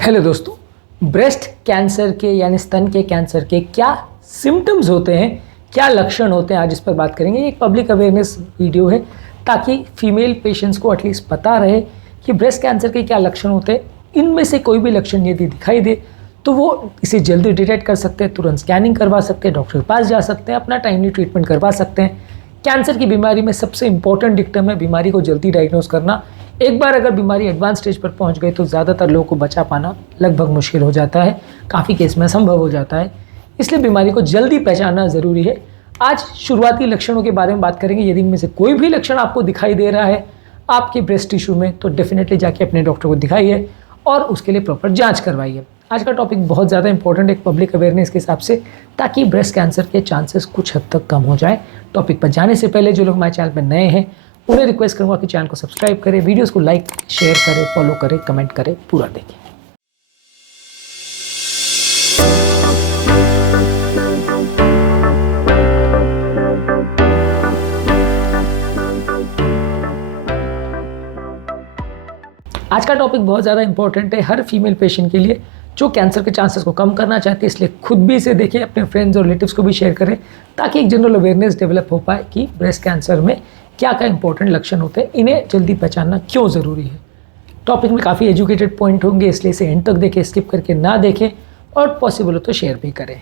Hello दोस्तों, breast cancer के यानी स्तन के कैंसर के क्या सिम्टम्स होते हैं, क्या लक्षण होते हैं, आज इस पर बात करेंगे। ये एक पब्लिक अवेयरनेस वीडियो है ताकि फीमेल पेशेंट्स को एटलीस्ट पता रहे कि ब्रेस्ट कैंसर के क्या लक्षण होते हैं। इनमें से कोई भी लक्षण यदि दिखाई दे तो वो इसे जल्दी डिटेक्ट कर सकते हैं, तुरंत स्कैनिंग करवा सकते हैं, डॉक्टर के पास जा सकते हैं, अपना टाइमली ट्रीटमेंट करवा सकते हैं। कैंसर की बीमारी में सबसे इंपॉर्टेंट डिक्टम है बीमारी को जल्दी डायग्नोज करना। एक बार अगर बीमारी एडवांस स्टेज पर पहुंच गई तो ज़्यादातर लोगों को बचा पाना लगभग मुश्किल हो जाता है, काफ़ी केस में असंभव हो जाता है। इसलिए बीमारी को जल्दी पहचानना ज़रूरी है। आज शुरुआती लक्षणों के बारे में बात करेंगे। यदि इनमें से कोई भी लक्षण आपको दिखाई दे रहा है आपके ब्रेस्ट टिश्यू में तो डेफिनेटली जाके अपने डॉक्टर को दिखाइए और उसके लिए प्रॉपर जाँच करवाइए। आज का टॉपिक बहुत ज़्यादा इंपॉर्टेंट है पब्लिक अवेयरनेस के हिसाब से, ताकि ब्रेस्ट कैंसर के चांसेस कुछ हद तक कम हो जाए। टॉपिक पर जाने से पहले जो लोग हमारे चैनल पर नए हैं उन्हें रिक्वेस्ट करूंगा कि चैनल को सब्सक्राइब करें, वीडियोस को लाइक शेयर करें, फॉलो करें, कमेंट करें, पूरा देखें। आज का टॉपिक बहुत ज़्यादा इंपॉर्टेंट है हर फीमेल पेशेंट के लिए जो कैंसर के चांसेस को कम करना चाहते हैं। इसलिए खुद भी इसे देखें, अपने फ्रेंड्स और रिलेटिव्स को भी शेयर करें ताकि एक जनरल अवेयरनेस डेवलप हो पाए कि ब्रेस्ट कैंसर में क्या क्या इंपॉर्टेंट लक्षण होते हैं, इन्हें जल्दी पहचानना क्यों ज़रूरी है। टॉपिक में काफ़ी एजुकेटेड पॉइंट होंगे, इसलिए इसे एंड तक देखें, स्किप करके ना देखें और पॉसिबल हो तो शेयर भी करें।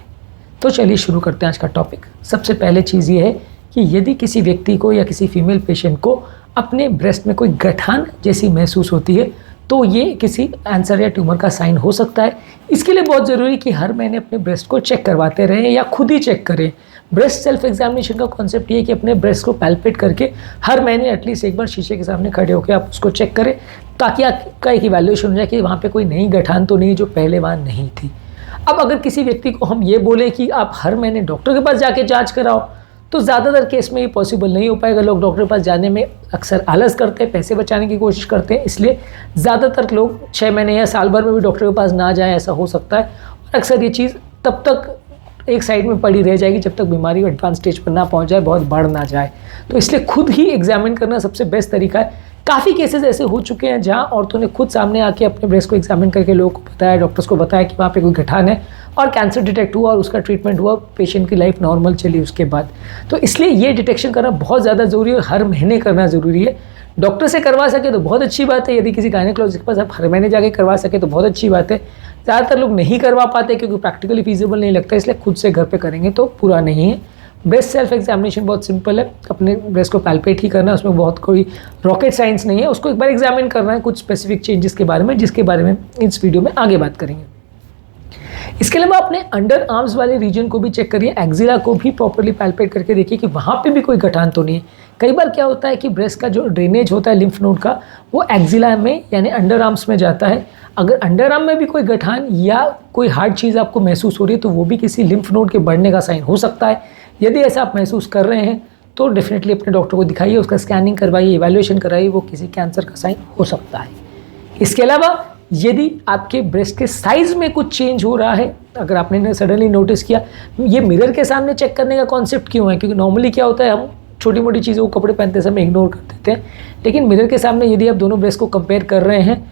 तो चलिए शुरू करते हैं आज का टॉपिक। सबसे पहले चीज़ ये है कि यदि किसी व्यक्ति को या किसी फीमेल पेशेंट को अपने ब्रेस्ट में कोई गठान जैसी महसूस होती है तो ये किसी कैंसर या ट्यूमर का साइन हो सकता है। इसके लिए बहुत ज़रूरी है कि हर महीने अपने ब्रेस्ट को चेक करवाते रहें या खुद ही चेक करें। ब्रेस्ट सेल्फ एग्जामिनेशन का कॉन्सेप्ट ये है कि अपने ब्रेस्ट को पैल्पेट करके हर महीने एटलीस्ट एक बार शीशे के सामने खड़े होकर आप उसको चेक करें ताकि आपका एक इवैल्यूएशन हो जाए कि वहाँ पे कोई नई गठान तो नहीं जो पहले वहाँ नहीं थी। अब अगर किसी व्यक्ति को हम ये बोलें कि आप हर महीने डॉक्टर के पास जाके जाँच कराओ तो ज़्यादातर केस में ये पॉसिबल नहीं हो पाएगा। लोग डॉक्टर के पास जाने में अक्सर आलस करते हैं, पैसे बचाने की कोशिश करते हैं, इसलिए ज़्यादातर लोग 6 महीने या साल भर में भी डॉक्टर के पास ना जाएं, ऐसा हो सकता है। और अक्सर ये चीज़ तब तक एक साइड में पड़ी रह जाएगी जब तक बीमारी एडवांस स्टेज पर ना पहुंच जाए, बहुत बढ़ ना जाए। तो इसलिए खुद ही एग्जामिन करना सबसे बेस्ट तरीका है। काफ़ी केसेस ऐसे हो चुके हैं जहां औरतों ने खुद सामने आके अपने ब्रेस्ट को एग्जामिन करके लोगों को बताया, डॉक्टर्स को बताया कि वहाँ पे कोई गठान है और कैंसर डिटेक्ट हुआ और उसका ट्रीटमेंट हुआ, पेशेंट की लाइफ नॉर्मल चली उसके बाद। तो इसलिए ये डिटेक्शन करना बहुत ज़्यादा ज़रूरी है, हर महीने करना ज़रूरी है। डॉक्टर से करवा सके तो बहुत अच्छी बात है, यदि किसी गायनेकोलॉजिस्ट के पास आप हर महीने जाके करवा सके तो बहुत अच्छी बात है। ज़्यादातर लोग नहीं करवा पाते क्योंकि प्रैक्टिकली फीजिबल नहीं लगता, इसलिए खुद से घर पे करेंगे तो पूरा नहीं है। ब्रेस्ट सेल्फ एग्जामिनेशन बहुत सिंपल है, अपने ब्रेस्ट को पैल्पेट ही करना है, उसमें बहुत कोई रॉकेट साइंस नहीं है। उसको एक बार एग्जामिन करना है कुछ स्पेसिफिक चेंजेस के बारे में, जिसके बारे में इस वीडियो में आगे बात करेंगे। इसके अलावा अपने अंडर आर्म्स वाले रीजन को भी चेक करिए, एक्जिला को भी प्रॉपर्ली पैल्पेट करके देखिए कि वहाँ पे भी कोई गठान तो नहीं है। कई बार क्या होता है कि ब्रेस्ट का जो ड्रेनेज होता है लिम्फ नोड का वो एक्जिला में यानी अंडर आर्म्स में जाता है। अगर अंडर आर्म में भी कोई गठान या कोई हार्ड चीज़ आपको महसूस हो रही है तो वो भी किसी लिम्फ नोड के बढ़ने का साइन हो सकता है। यदि ऐसा आप महसूस कर रहे हैं तो डेफिनेटली अपने डॉक्टर को दिखाइए, उसका स्कैनिंग करवाइए, इवैल्यूएशन कराइए, वो किसी कैंसर का साइन हो सकता है। इसके अलावा यदि आपके ब्रेस्ट के साइज़ में कुछ चेंज हो रहा है, अगर आपने सडनली नोटिस किया, ये मिरर के सामने चेक करने का कॉन्सेप्ट क्यों है, क्योंकि नॉर्मली क्या होता है हम छोटी मोटी चीज़ों को कपड़े पहनते समय इग्नोर कर देते हैं, लेकिन मिरर के सामने यदि आप दोनों ब्रेस्ट को कंपेयर कर रहे हैं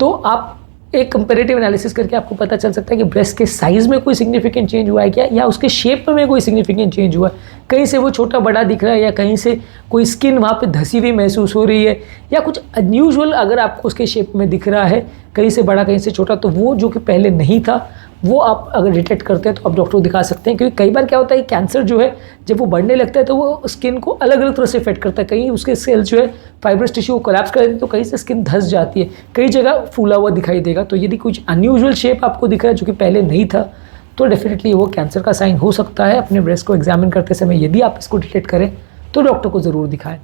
तो आप एक कंपेरेटिव एनालिसिस करके आपको पता चल सकता है कि ब्रेस्ट के साइज़ में कोई सिग्निफिकेंट चेंज हुआ है क्या, या उसके शेप में कोई सिग्निफिकेंट चेंज हुआ है। कहीं से वो छोटा बड़ा दिख रहा है या कहीं से कोई स्किन वहाँ पे धसी हुई महसूस हो रही है या कुछ अनयूजुअल अगर आपको उसके शेप में दिख रहा है, कहीं से बड़ा कहीं से छोटा, तो वो जो कि पहले नहीं था वो आप अगर डिटेक्ट करते हैं तो आप डॉक्टर को दिखा सकते हैं। क्योंकि कई बार क्या होता है कैंसर जो है जब वो बढ़ने लगता है तो वो स्किन को अलग अलग तरह से इफेक्ट करता है। कहीं उसके सेल्स जो है फाइब्रस टिश्यू को कोलैप्स कर देते हैं तो कहीं से स्किन धस जाती है, कई जगह फूला हुआ दिखाई देगा। तो यदि कुछ अनयूजुअल शेप आपको दिख रहा है जो कि पहले नहीं था तो डेफिनेटली वो कैंसर का साइन हो सकता है। अपने ब्रेस्ट को एग्जामिन करते समय यदि आप इसको डिटेक्ट करें तो डॉक्टर को ज़रूर दिखाएं।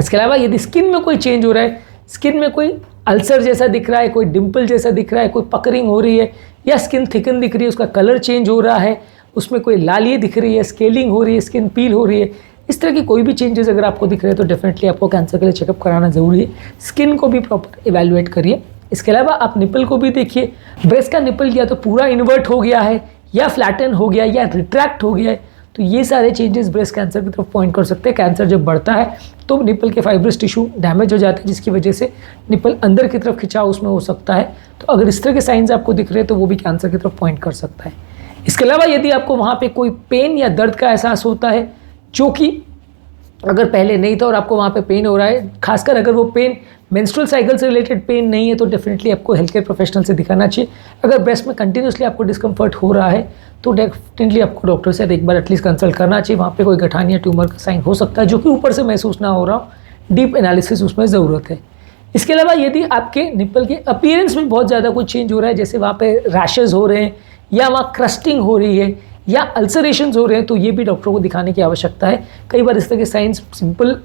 इसके अलावा यदि स्किन में कोई चेंज हो रहा है, स्किन में कोई अल्सर जैसा दिख रहा है, कोई डिम्पल जैसा दिख रहा है, कोई पकरिंग हो रही है या स्किन थिकन दिख रही है, उसका कलर चेंज हो रहा है, उसमें कोई लाली दिख रही है, स्केलिंग हो रही है, स्किन पील हो रही है, इस तरह की कोई भी चेंजेस अगर आपको दिख रहे हैं तो डेफिनेटली आपको कैंसर के लिए चेकअप कराना ज़रूरी है। स्किन को भी प्रॉपर इवैल्यूएट करिए। इसके अलावा आप निपल को भी देखिए, ब्रेस्ट का निपल या तो पूरा इन्वर्ट हो गया है या फ्लैटन हो गया या रिट्रैक्ट हो गया है, तो ये सारे चेंजेस ब्रेस्ट कैंसर की तरफ पॉइंट कर सकते हैं। कैंसर जब बढ़ता है तो निपल के फाइब्रस टिश्यू डैमेज हो जाते हैं, जिसकी वजह से निपल अंदर की तरफ खिंचाव उसमें हो सकता है। तो अगर इस तरह के साइंस आपको दिख रहे हैं तो वो भी कैंसर की तरफ पॉइंट कर सकता है। इसके अलावा यदि आपको वहाँ पे कोई पेन या दर्द का एहसास होता है जो कि अगर पहले नहीं था और आपको वहाँ पे पेन हो रहा है, खासकर अगर वो पेन मेंस्ट्रुअल साइकिल से रिलेटेड पेन नहीं है, तो डेफिनेटली आपको हेल्थ केयर प्रोफेशनल से दिखाना चाहिए। अगर ब्रेस्ट में कंटिन्यूसली आपको डिस्कम्फर्ट हो रहा है तो डेफिनेटली आपको डॉक्टर से एक बार एटलीस्ट कंसल्ट करना चाहिए। वहाँ पे कोई गठान या ट्यूमर का साइन हो सकता है जो कि ऊपर से महसूस ना हो रहा हो, डीप एनालिसिस उसमें ज़रूरत है। इसके अलावा यदि आपके निप्पल के अपीयरेंस में बहुत ज़्यादा कुछ चेंज हो रहा है, जैसे वहाँ पे रैशेज़ हो रहे हैं या वहाँ क्रस्टिंग हो रही है या अल्सरेशंस हो रहे हैं, तो ये भी डॉक्टर को दिखाने की आवश्यकता है। कई बार इस तरह के साइंस सिंपल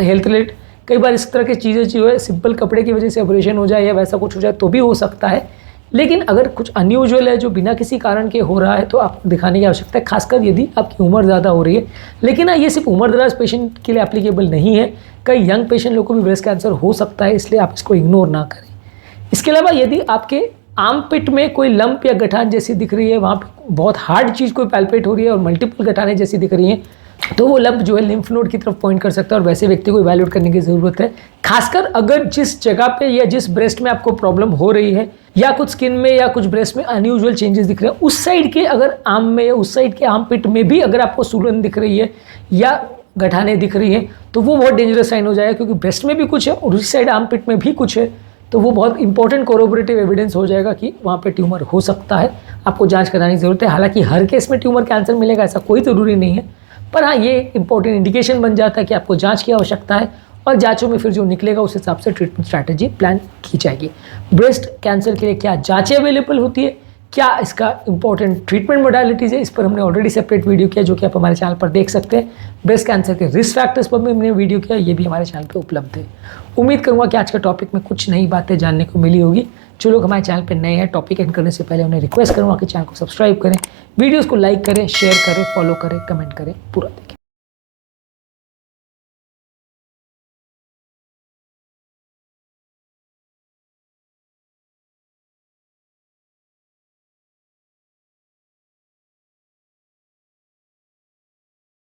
हेल्थ रिलेटेड, कई बार इस तरह की चीज़ें जो है सिंपल कपड़े की वजह से ऑपरेशन हो जाए या वैसा कुछ हो जाए तो भी हो सकता है। लेकिन अगर कुछ अनयूजुअल है जो बिना किसी कारण के हो रहा है तो आपको दिखाने की आवश्यकता है, खासकर यदि आपकी उम्र ज़्यादा हो रही है। लेकिन हाँ, ये सिर्फ उम्रदराज पेशेंट के लिए एप्लीकेबल नहीं है, कई यंग पेशेंट लोगों को भी ब्रेस्ट कैंसर हो सकता है, इसलिए आप इसको इग्नोर ना करें। इसके अलावा यदि आपके आर्म पिट में कोई लंप या गठान जैसी दिख रही है, वहाँ पे बहुत हार्ड चीज़ कोई पैल्पेट हो रही है और मल्टीपल गठानें जैसी दिख रही हैं, तो वो लंप जो है लिम्फ नोड की तरफ पॉइंट कर सकता है और वैसे व्यक्ति को इवैल्यूएट करने की ज़रूरत है। खासकर अगर जिस जगह पे या जिस ब्रेस्ट में आपको प्रॉब्लम हो रही है या कुछ स्किन में या कुछ ब्रेस्ट में अनयूजुअल चेंजेस दिख रहे हैं, उस साइड के अगर आर्म में या उस साइड के आर्म पिट में भी अगर आपको सूलन दिख रही है या गठानें दिख रही हैं, तो वो बहुत डेंजरस साइन हो जाएगा, क्योंकि ब्रेस्ट में भी कुछ है और उस साइड आर्म पिट में भी कुछ है। तो वो बहुत इंपॉर्टेंट कोरोबरेटिव एविडेंस हो जाएगा कि वहाँ पे ट्यूमर हो सकता है, आपको जांच कराने की ज़रूरत है। हालांकि हर केस में ट्यूमर कैंसर मिलेगा ऐसा कोई ज़रूरी नहीं है, पर हाँ, ये इंपॉर्टेंट इंडिकेशन बन जाता है कि आपको जांच की आवश्यकता है और जांचों में फिर जो निकलेगा उस हिसाब से ट्रीटमेंट स्ट्रैटेजी प्लान की जाएगी। ब्रेस्ट कैंसर के लिए क्या जांचें अवेलेबल होती है, क्या इसका इंपॉर्टेंट ट्रीटमेंट मोडालिटीज़ है, इस पर हमने ऑलरेडी सेपरेट वीडियो किया जो कि आप हमारे चैनल पर देख सकते हैं। ब्रेस्ट कैंसर के रिस्क फैक्टर्स पर भी हमने वीडियो किया, ये भी हमारे चैनल पर उपलब्ध है। उम्मीद करूँगा कि आज के टॉपिक में कुछ नई बातें जानने को मिली होगी। जो लोग हमारे चैनल पर नए हैं, टॉपिक एंड करने से पहले उन्हें रिक्वेस्ट करूँगा कि चैनल को सब्सक्राइब करें, वीडियोज़ को लाइक करें, शेयर करें, फॉलो करें, कमेंट करें, पूरा देखें।